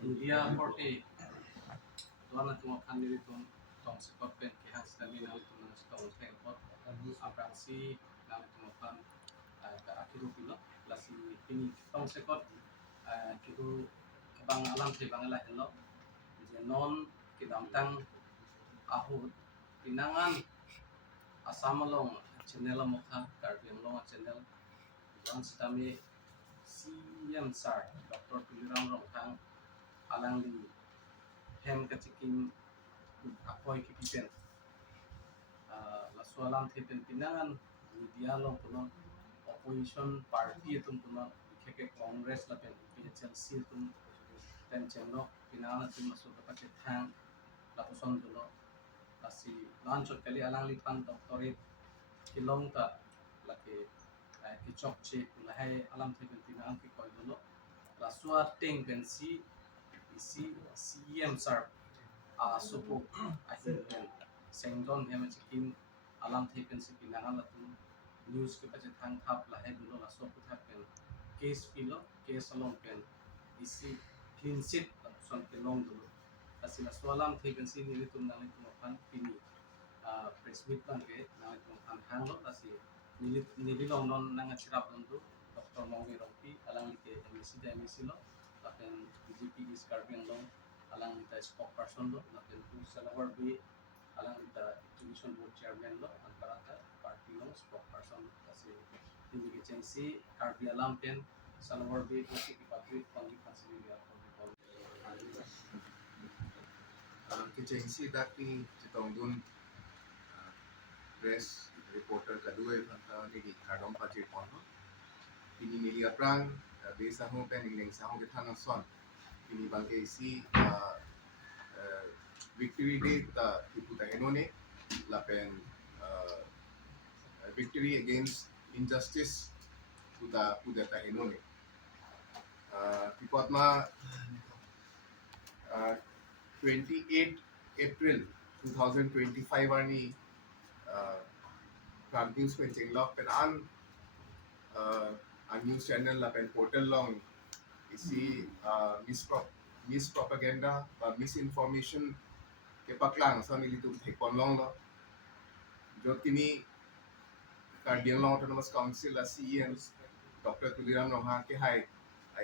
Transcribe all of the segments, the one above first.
India forte tuan tu makan diri tu tong sekot pen kehas kami nawi tu nang setong sekot aprasi nawi tu makan ke akhiru pilo lasi ini tong sekot kiru bang alam te bang lah hello je non kidam tang ahut pinangan asamalong channel mokha karbiang long channel tuan setami CM Sar Dr. Tuliram Rongthang alang di hem kacikin apoy kipipen la sualam thepen pinangan media long punon opposition party tum punon keke congress la pen PHLC tum ten chemno pinangan tum masuk ke thang la puson dulo la si launch kali alang li pan doctorate kilong ta la ke ki chok che la hai alam thepen pinangan ki koy dulo la suat teng pen si CM sir supo ahin pen sengdon hem chikin alam thepen si pinangan la tum news ke pache thang thap la hai dulo la so putha pen case pilo case along pen isi clean sheet la son ke long dulo asila swalam thepen si ni tum nang tum pan pini press meet pan ke nang tum pan hang lo asi nili long non nang chirap dondu Dr. Mongi Rompi alang ke MEC lo la pen BJP is carving long alang the spokesperson lo la pen tu salawar bi alang the exhibition board chairman lo antara party lo spokesperson kasi ini agency karbi alam pen salawar bi kasi ipatri panggi fasili ya Agency dati chitong dun press reporter kadue phanta ni kadom pa che pon ini media prang desa ho pen ning sa ho ke thanang son ini balke si victory day ta iputa henone la pen victory against injustice puda ta henone tipatma 28 April 2025 ani news pen chenglok pen an news channel la pen portal long isi mispropaganda বা misinformation ke paklang sa nilitu thekon long lo jo tini Cardian Long Autonomous Council la CEM Dr. Tuliram Roha ke hai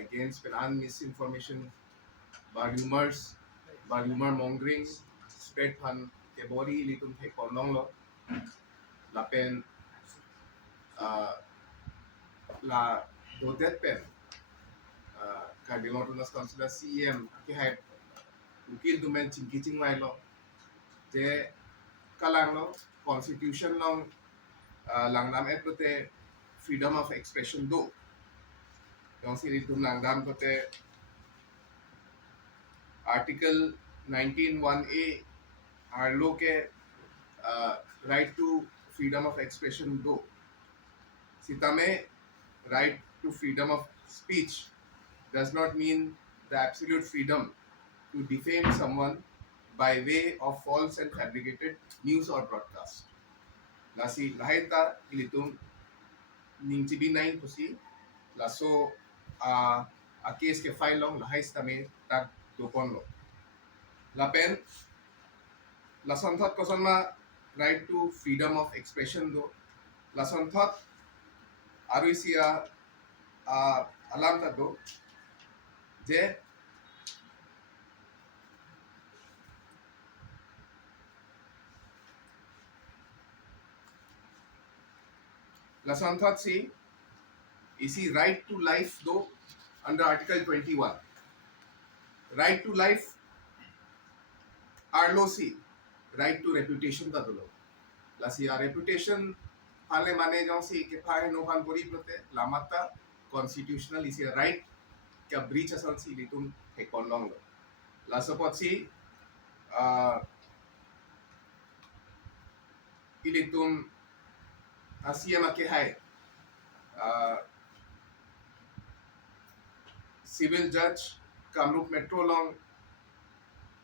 against pen misinformation ba rumors ba rumor mongering spread pan ke body litum thekon long lo la pen la dotet pen Cardian Autonomous Council la CEM ke hai ukil dumen chingkiching mai lo je kalang lo constitution long langnam et kote freedom of expression do yung sinitum langnam kote article 19(1)(a) arlo ke right to freedom of expression do sitame right to freedom of speech does not mean the absolute freedom to defame someone by way of false and fabricated news or broadcast. Lasi lahita ilitum ning TB9 pusi laso a case ke file long lahis tame tak dopon lo. Lapen lason thot koson ma right to freedom of expression do lason thot aru isia alam ta do je lason thot si isi right to life do under article 21 right to life arlosi right to reputation ka dulo lasi a reputation hale mane jong si ke phai no pan bori prote lamata constitutional isi right ka breach asal si litum thekon long lo la support si ilitum asia ma ke hai civil judge Kamrup Metro long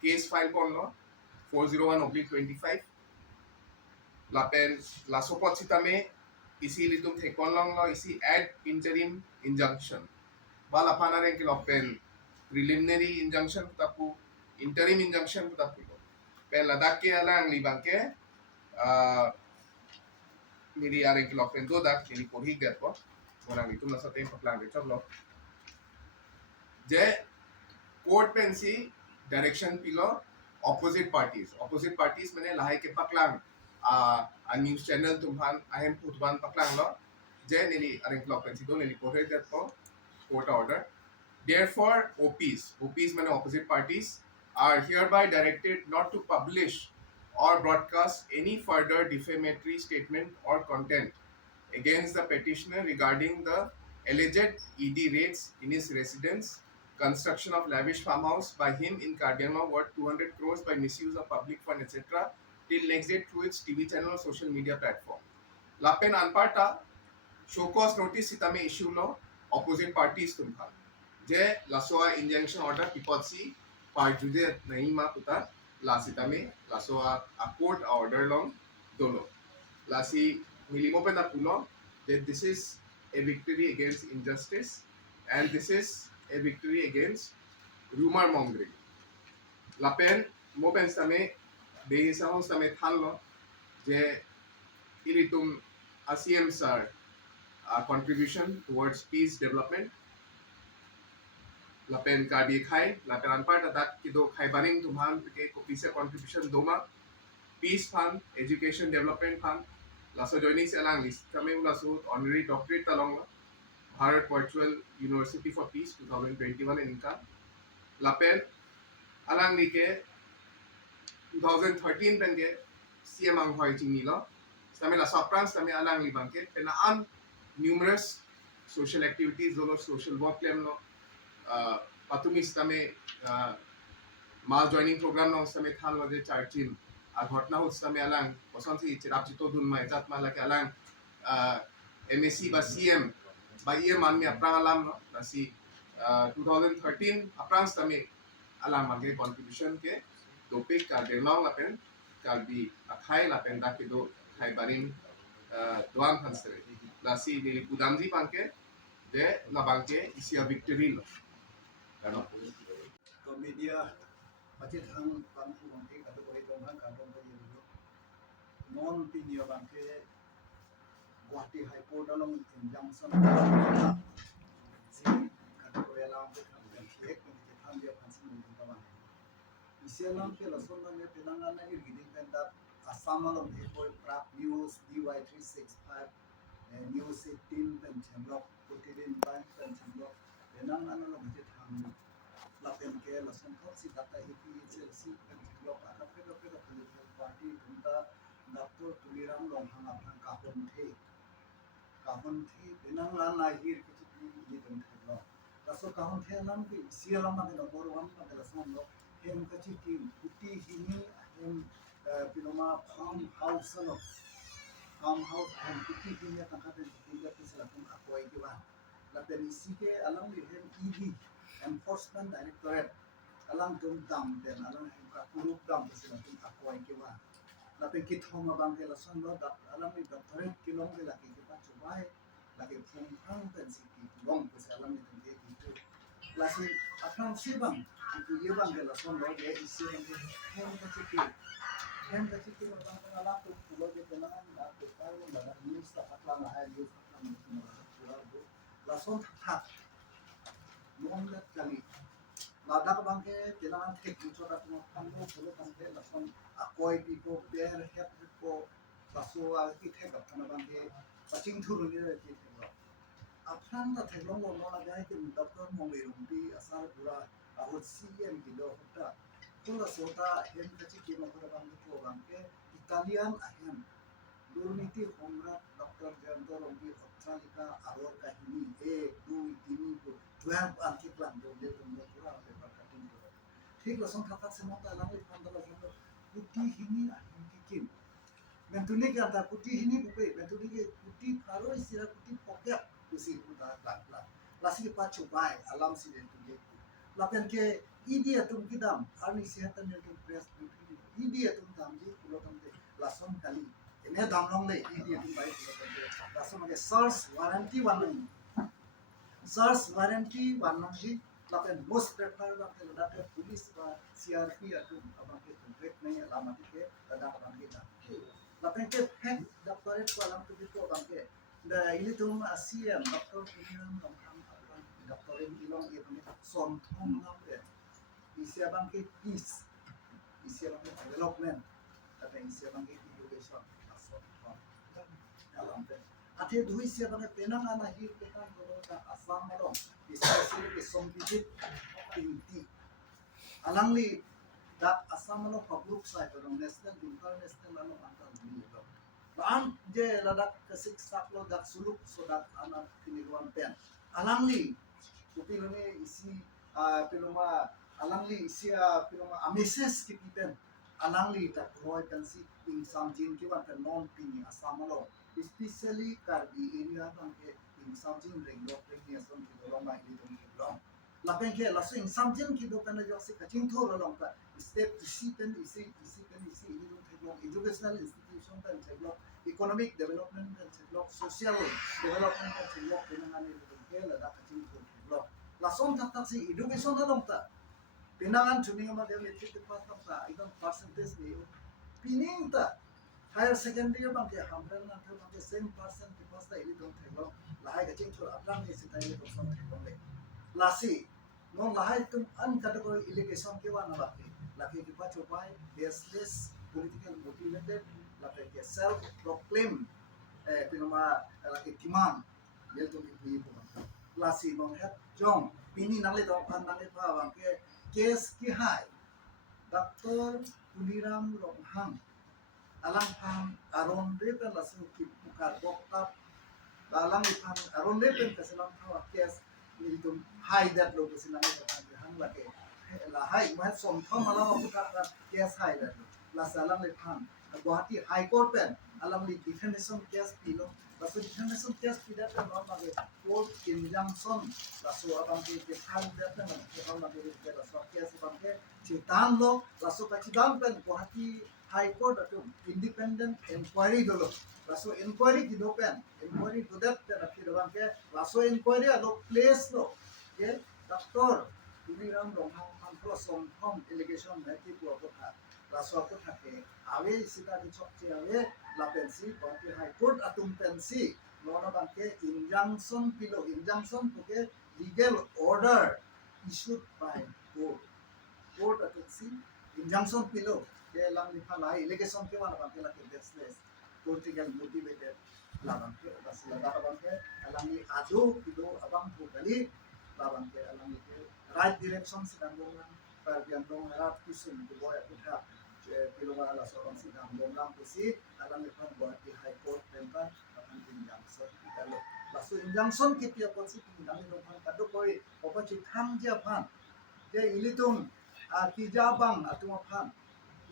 case file kon lo 401/25 la pen la support sitame isi litum thekon long lo isi add interim injunction bala panare ke lo pen preliminary injunction tapu interim injunction tapu pe Ladakh ke alang libang ke niri areng ke lokren do dak niri korhi get po orang itu nasa tem paklang de choblo je court pensi direction pilo opposite parties mane lahai ke paklang a news channel tumhan ahem putban paklang lo je niri areng ke lokren si do niri korhi get po court order. Therefore, OPs mean opposite parties, are hereby directed not to publish or broadcast any further defamatory statement or content against the petitioner regarding the alleged ED raids in his residence, construction of lavish farmhouse by him in Kardianma worth 200 crores by misuse of public fund, etc. till next day through its TV channel or social media platform. Lapen anparta show cause notice sitame issue lo opposite parties tumha. J लासोआ injunction order पिपॉसी पार्जुजे नहीं मा पुता लासिता में लासोआ a court order long dolo lasi milimo pe na pulo that this is a victory against injustice and this is a victory against rumor mongering lapen mo pen same de samon same thallo je iritum ACM sir contribution towards peace development lapen kabi khai lapen anpar dak kido khai baring tumhan ke office contribution doma peace fund education development fund laso joining selang list kami laso honorary doctorate talong Bharat Virtual University for Peace 2021 inka lapen alang ni ke 2013 penge CM ang hoi jingi lo sami la soprans sami alang ni bangke penaan numerous social activities dolo social work claim lo patumis tame mal joining program no same than lo je chartin a घटना हो समय alang poson si chirap chito dun mai jat mala ke alang MSc ba CM ba year man me aprang alam no nasi 2013 aprang tame alam mage contribution ke topic ka denong lapen kalbi akhai lapen da ke do khai barin doan hansere nasi ni kudamji panke de labangke isia victory lo तो media अच्छे थंग कामु बंके कतो करे तो हम काटो पे ये लो नॉन पीनियो बंके गुवाहाटी हाई कोर्ट अलोंग इंजंक्शन सी कतो करे लाम पे हम एक में हम ये फंसी में तो बने इसे नाम के लसन में तेलंगाना की गिडिंग पेंदा असम अलोंग एक कोई प्राप news DY365 news 18 pension block प्रतिदिन बैंक पेंशन ब्लॉक तेलंगाना लोग अच्छे थंग lapen ke lasan thot si data APHLC blok akan pedo political party junta Dr. Tuliram Longhang apang kahon the benang lan lahir ke ti ni dun thelo laso kahon the lam ke sialam na number 1 na lasan lo hem ke ti uti hini hem pinoma farm house lo farm house hem uti hini ta ka de ti selapun akoi ke ba lapen isi ke alam ni hem ED Enforcement Directorate alang tum dam den alang ka puruk dam sila tum akwai ke wa la pe kit homa bang ke la son lo da alang ni doctorate kilong ke la ke pa chubai la ke phung phang pen si ki long ke alang ni tum ke ki la si apang si bang ki ye bang ke la son lo ye isi bang ke hem ka chi ki la bang ka la tu lo ke na na ke pa lo la news ta atla na hai news atla la son tha Mohammed Kali. Ladak bangke telangan tek muncul atau kamu boleh bangke langsung akoi pipo bear head pipo langsung alki tek karena bangke pacing turun ni lagi tek. Apaan tak tek long long lagi ke doktor mengerumpi asal pura ahut CM gitu kita. Pura sota hem kecil kima pura bangke Italian ahem. Dunia homra doktor Janto Rompi Australia aror kahini 1 2 3 12 anti plan do le tum lo pura le cutting do ठीक लसन खाता से मत अलग ले fund लो fund कुटी हिनी आहिम की किम मेंटुली के अंदर कुटी हिनी बुपे मेंटुली के कुटी फारो इसिरा कुटी पॉकेट उसी कुटा प्लान लासी के पाछो बाय अलार्म सी दे तुम लापेन के ईडी तुम की दाम आर्मी सेहत ने के प्रेस ईडी तुम दाम जी कुलो तुम दे लसन काली इन्हें दाम लोग ले ईडी तुम बाय लसन के सर्च वारंटी वाला सर्च वारंटी वाला जी lapen most prefer bangke ladake police ba CRP atau bangke contact nahi alamati ke ladak bangke da lapen ke head doctorate ko alam tu bito bangke da ini tum ASEAN Dr. Kumiram Lamham doctorate ilong ye bangke son thong ngambe isia bangke peace isia bangke development lapen isia bangke education son thong alam pe ate dui sia bangke penang ana hir penang ko ta asam malong especially ke sompijit inti alangli dak asam lo public side orang national international lo antar dunia lo baan je ladak kesik sak lo dak suluk so dak anak kiniruan pen alangli upilone isi piloma alangli isia piloma ameses kipipen alangli tak roy pensi in samjin ki wan non pini asam lo especially karbi area bangke in samjin ring lo pregnation ki dolong ba ini dong long lapen ke lasu in samjin ki do kana jo se kaching tho lo long ka step isi pen isi ini dong thek educational institution pen thek lo economic development pen thek lo social development pen thek lo penangan ni dong ke la da kaching tho thek lo lason tak tak si education lo long ta penangan tuning ma de metric pas ta idon percentage ni pining ta higher secondary bangke hamdan na tho bangke same percent ki pasta ili dong thelo lahai ka ching thor aplang ni sitai ni dong thelo le lasi non lahai tum an category allegation ke wana bakki laki ki pa chopai baseless political motivated laki ke self proclaim pinoma laki timan yel tum ki pu lasi non het jong pini nang le dong pan nang le pa bangke case ki hai Dr. Kumiram Lamham alang pam aron repen lasu ki pukar boktap alang pam aron repen kaselang thawa kes itu high that lo kaselang ka hang lake la high ma som thom alang pukar kes high that la salang le pam Guwahati High Court pen alang li defamation case pilo lasu defamation case pi that no ma court injunction lasu abang ki hang that na ko ma ke lasu case abang ke chitan lo lasu ka chidang pen Guwahati High Court atau independent inquiry dulu. Lasu inquiry kita pen, inquiry to that pen akhir orang ke, lasu inquiry ada place lo, ke Dr. Kumiram Lamham hampir somthom allegation nanti tu aku tak, lasu aku tak ke, awe sita di cokce awe la pensi, Guwahati High Court atau pensi, nona bangke injunction pilo, injunction tu ke legal order issued by court atau si injunction pilo. Ke lang lipa lai allegation ke wana bangke la ke baseless political motivated la bangke bas la da bangke alang ni aju kido abang ko kali la bangke alang ni ke right direction sidang dong par biang dong rat kusun ko boy utha pilo wala la so si dang dong lang kusi alang ni pan Guwahati High Court tempat akan injunction kitalo lasu injunction kitya ko si dang dong pan kado koi opa chitham ja pan je ilitum ki jabang atuma pan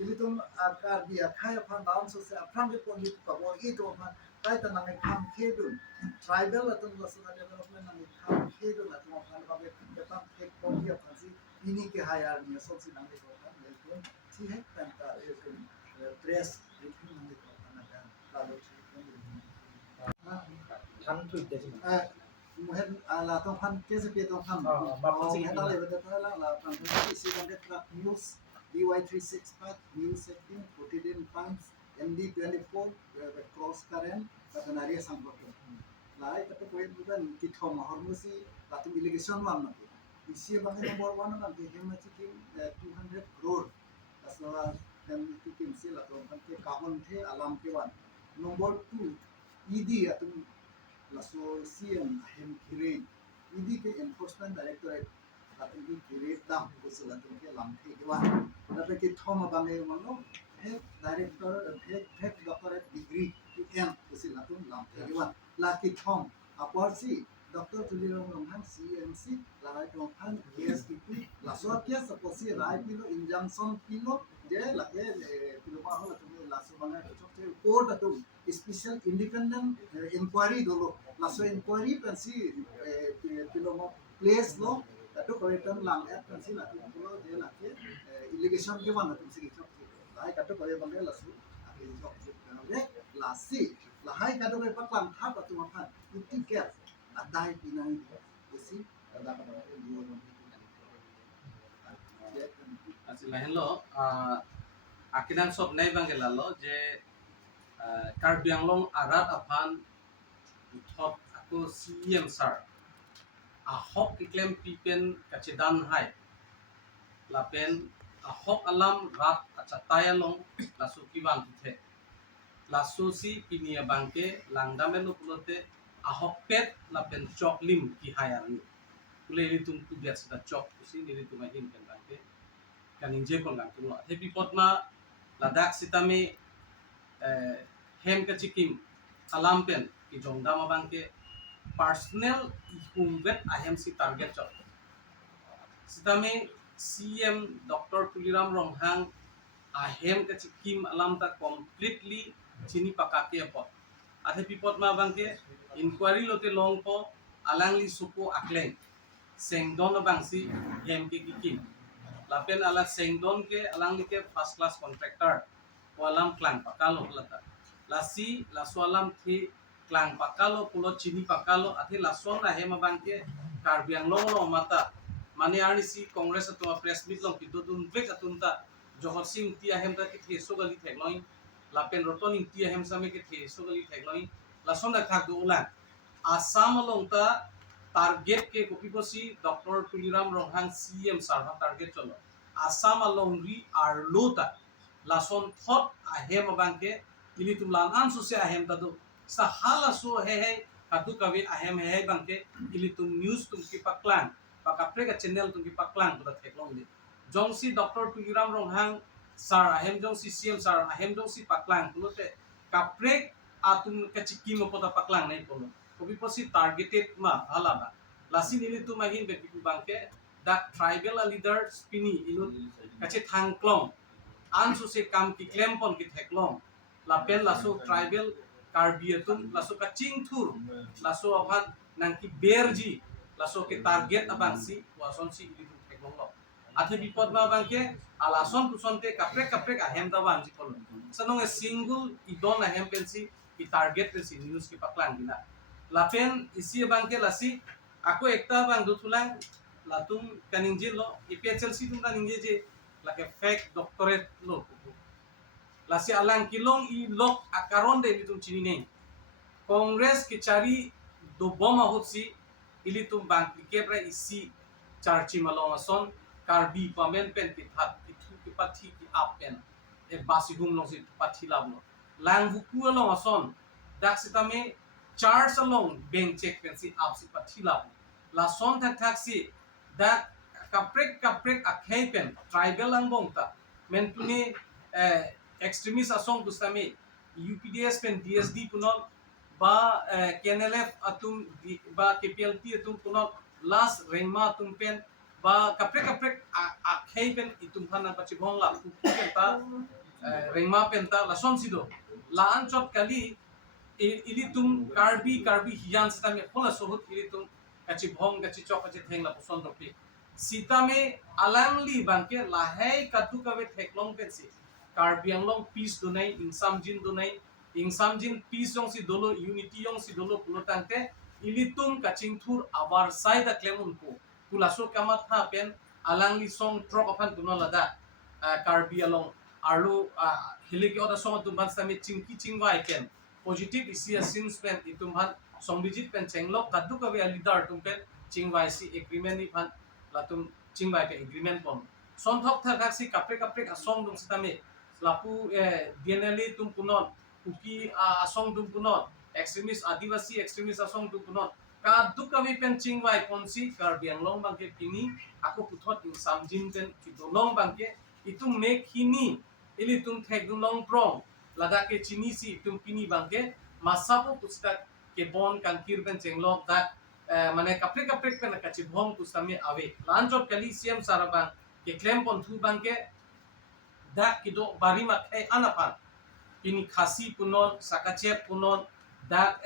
ili tum akar dia kaya pan daun so se apran de pon hit pa bo i to pan kai ta nang kham khedun tribal atum lasuna development nang kham khedun atum pan ba ge tam ke pon dia pan si ini ke hayar ni so si nang de ko pan le ko si he pan ta e ko press rikhim nang de ko pan na la lo chi Thắng tweet đấy chứ. muhen la tong pan ke se pe tong pan ba ma sing sing hata le ta la pan si si kan de news DY365 news setting quotidian times ND24 cross current katanaria sangkot lai kata koe bukan kitho mahormusi latu delegation wan na isi bang number 1 na ke hema chikim 200 crore asla dan chikim si latu kan ke kahon the alam ke wan number 2 ED atu laso CM hem kirei ED ke enforcement directorate latu ki kirei dam ko sila tu ke lam the ke wan tapi kita thoma bangai mana head director head doctorate degree PM usil latung lam tewan laki thom apar si Dr. Kumiram Lamham CMC lai tonghan KSPP laso kia saposi rai pilo injunction pilo je lake pilo ma hola tumi laso bangai chokte court atu special independent inquiry dolo laso inquiry pensi pilo ma place lo atu koretan lang at pensi latu pilo je lake allegation ke mana tu sigi chok lai kata kau yang bangga lasu akhir chok le lasi lahai kata kau paklam thap atu makan uti care adai pinai besi ada kata kau dua Lahelo akinan sob nei bangelalo je Karbi Anglong arat apan thot aku CM sar ahok iklem pipen kacidan hai lapen ahok alam rat acataya long lasu kiban tuthe lasu si pinia bangke langdamelo pulote ahok pet lapen chok lim ki hayarni kule litum kubiat sida chok kusi nilitum ahin pen bangke kaninje kon lang tulo hepi potma ladak sitame hem kacikim alam pen ki jongdama bangke personal humbet ahem si target chok sitame CM Dr. Tuliram Ronghang ahem kacikim alam ta completely chini pakake pot ate pipot ma bangke inquiry lote long po alangli supo akleng sengdon bangsi hem ke kikim lapen ala sengdon ke alangli ke first class contractor walam klang pakalo lata lasi laswalam thi klang pakalo pulo chini pakalo ate lason na hem bangke Karbi Anglong lo mata mane ani si congress to press meet long pidodun break atunta johor sing ti ahem ta ke sogali thekloi lapen rotoning ti ahem same ke sogali thekloi lason da khak do ulan asam long ta target ke kopiposi Dr. Tuliram Ronghang CM sarva target cholo asam along ri arlota lason thot ahem bangke ili tumlan ansu se ahem ta do sa hala so he kadu kavi ahem he bangke ili tum news tum ki paklan pakapre channel tum ki paklan to theklong de jongsi Dr. Tuliram Ronghang sar ahem jongsi CM sar ahem jongsi paklan pulote kapre atum kachikim poda paklan nei polo kopiposi targeted ma halaba lasi nili tu mahin be piku bangke da tribal leader spini inut kache thangklong ansu se kam ki klempon ki theklong lapel laso tribal Karbiatum laso ka chingthur laso aphan nangki berji laso ke target abang si wason si itu theklong lo athe bipod ma bangke alason tusonte kapre ahem da ban ji polo sanong single idon ahem pensi ki target pensi news ki paklan dina lapen isi bangke lasi aku ekta bang dutulang latung kaningje lo IPHLC tum kaningje je lake fake doctorate lo lasi alang kilong I lok akaron de litum chini nei congress ke chari do boma hotsi ilitum bang kepra isi charchi malongason Karbi pamen pen ki that ki thu ki pathi ki apen e basi hum long si pathi labno lang buku long ason dak sitame charge along bank check pen si ap si pathi labno la son thak si dak kaprek akhei pen tribal lang bongta men tuni extremist asong bustami UPDS pen DSD punol ba KNLF atum ba KPLT atum punol last rengma atum pen ba kaprek akhei pen itum phana pachi bongla penta rengma penta la son sido la anchot kali ilitum Karbi hiyan sitame khola sohut ilitum kachi bhong kachi chok kachi thengla poson dopi sitame alangli bangke lahai katu kawe theklong pensi Karbi Anglong peace dunai ingsam jin peace jong si dolo unity jong si dolo pulotangte ilitum kachingthur abar saida klemun ko kulaso kamat ha pen alangli song drop apan tunolada Karbi Anglong arlo hilike oda song tumban sami chingwai ken positive isi since pen itumhan songbijit pen chenglok kadu kawe leader tumpen chingwai si agreement ni phan latum chingwai pe agreement pon sonthok thak si kapre asong dum sitame lapu DNL tum punon kuki asong dum punon extremist adivasi extremist asong dum punon ka dukawi pen chingwai ponsi Karbi Anglong bangke pini aku puthot in samjin pen kidolong bangke itu make hini ili tum thek dulong prong lada ke chini si tum pini bangke masapo pustak ke bon kankir pen chenglok da mane kapre pen kachi bhong pustame ave lanjot kali CM sarabang ke claim pon thu bangke dak kido barima khai anapan pini khasi punon sakachet punon dak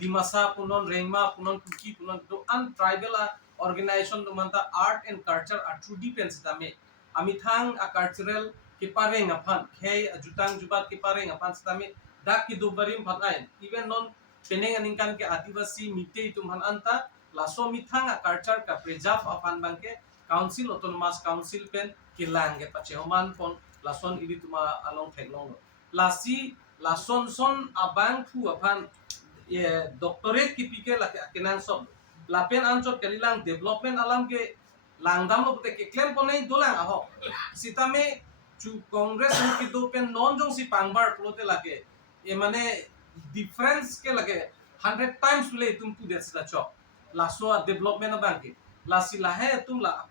dimasa punon rengma punon kuki punon do an tribal organization do manta art and culture are true depends dame ami thang a cultural ki pareng apan khai jutang jubat ki pareng apan stame dak kido barim phatai even non peneng aningkan ke adivasi mite tumhan anta laso mithang a culture ka preserve apan bangke council autonomous council pen kilang ke pache homan pon lason ini tuma along theklong lasi lason son abang thu apan doctorate ki pike la kenan sob lapen anchot kalilang development alam ke langdam lo pute ke claim ponai dolang aho sitame chu congress ki do pen non jong si pangbar plote lage e mane difference ke lage 100 times le tum tu des la chok la so development abang ke la si la hai tum la